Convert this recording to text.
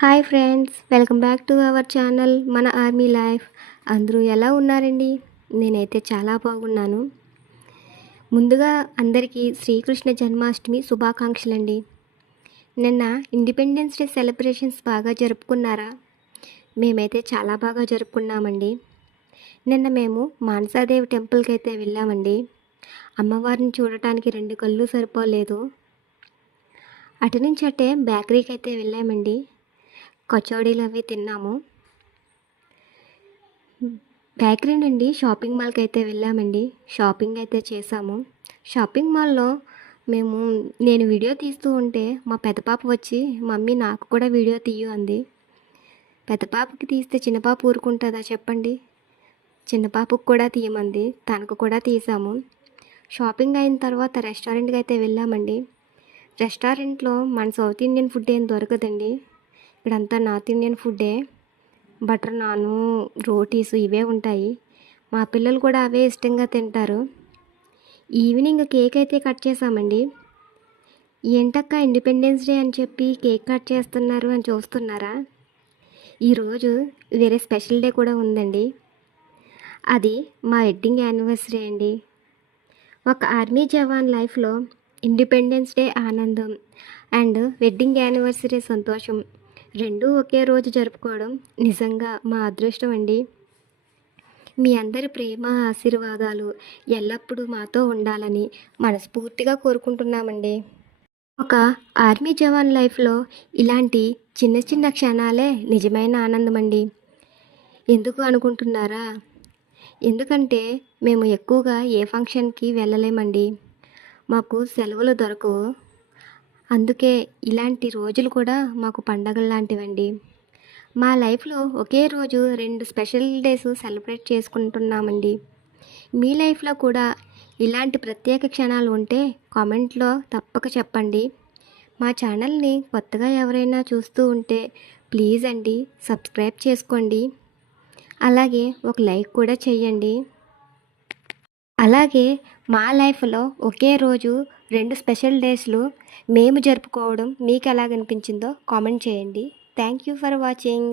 Hi friends, welcome back to our channel మన army life. అందరూ ఎలా ఉన్నారండి? నేనైతే చాలా బాగున్నాను. ముందుగా అందరికీ శ్రీకృష్ణ జన్మాష్టమి శుభాకాంక్షలండి. నిన్న ఇండిపెండెన్స్ డే సెలబ్రేషన్స్ బాగా జరుపుకున్నారా? మేమైతే చాలా బాగా జరుపుకున్నామండి. నిన్న మేము మానసాదేవి టెంపుల్కి అయితే వెళ్ళామండి. అమ్మవారిని చూడటానికి 2 కళ్ళు సరిపోలేదు. అటు నుంచి అట్టే బేకరీకి అయితే వెళ్ళామండి. కచోడీలు అవి తిన్నాము. బేకరీ నుండి షాపింగ్ మాల్కి అయితే వెళ్ళామండి. షాపింగ్ అయితే చేసాము. షాపింగ్ మాల్లో నేను వీడియో తీస్తూ ఉంటే మా పెద్ద పాప వచ్చి, మమ్మీ నాకు కూడా వీడియో తీయు అంది. పెద్ద పాపకి తీస్తే చిన్న పాప ఊరుకుంటుందా చెప్పండి? చిన్న పాపకు కూడా తీయమంది. తనకు కూడా తీసాము. షాపింగ్ అయిన తర్వాత రెస్టారెంట్కి అయితే వెళ్ళామండి. రెస్టారెంట్లో మన సౌత్ ఇండియన్ ఫుడ్ ఏం దొరకదండి. ఇక్కడంతా నార్త్ ఇండియన్ ఫుడ్డే. బటర్ నాను, రోటీస్ ఇవే ఉంటాయి. మా పిల్లలు కూడా అవే ఇష్టంగా తింటారు. ఈవినింగ్ కేక్ అయితే కట్ చేసామండి. ఏంటక్క ఇండిపెండెన్స్ డే అని చెప్పి కేక్ కట్ చేస్తున్నారు అని చూస్తున్నారా? ఈరోజు వేరే స్పెషల్ డే కూడా ఉందండి. అది మా వెడ్డింగ్ యానివర్సరీ అండి. ఒక ఆర్మీ జవాన్ లైఫ్లో ఇండిపెండెన్స్ డే ఆనందం అండ్ వెడ్డింగ్ యానివర్సరీ సంతోషం రెండూ ఒకే రోజు జరుపుకోవడం నిజంగా మా అదృష్టం అండి. మీ అందరి ప్రేమ ఆశీర్వాదాలు ఎల్లప్పుడూ మాతో ఉండాలని మనస్ఫూర్తిగా కోరుకుంటున్నామండి. ఒక ఆర్మీ జవాన్ లైఫ్లో ఇలాంటి చిన్న చిన్న క్షణాలే నిజమైన ఆనందం అండి. ఎందుకు అనుకుంటున్నారా? ఎందుకంటే మేము ఎక్కువగా ఏ ఫంక్షన్కి వెళ్ళలేమండి. మాకు సెలవులు దొరకవు. అందుకే ఇలాంటి రోజులు కూడా మాకు పండగలు లాంటివండి. మా లైఫ్లో ఒకే రోజు 2 స్పెషల్ డేస్ సెలబ్రేట్ చేసుకుంటున్నామండి. మీ లైఫ్లో కూడా ఇలాంటి ప్రత్యేక క్షణాలు ఉంటే కామెంట్లో తప్పక చెప్పండి. మా ఛానల్ని కొత్తగా ఎవరైనా చూస్తూ ఉంటే ప్లీజ్ అండి సబ్స్క్రైబ్ చేసుకోండి. అలాగే ఒక లైక్ కూడా చేయండి. అలాగే మా లైఫ్లో ఒకే రోజు 2 స్పెషల్ డేస్లు మేము జరుపుకోవడం మీకు ఎలాగనిపించిందో కామెంట్ చేయండి. Thank you for watching.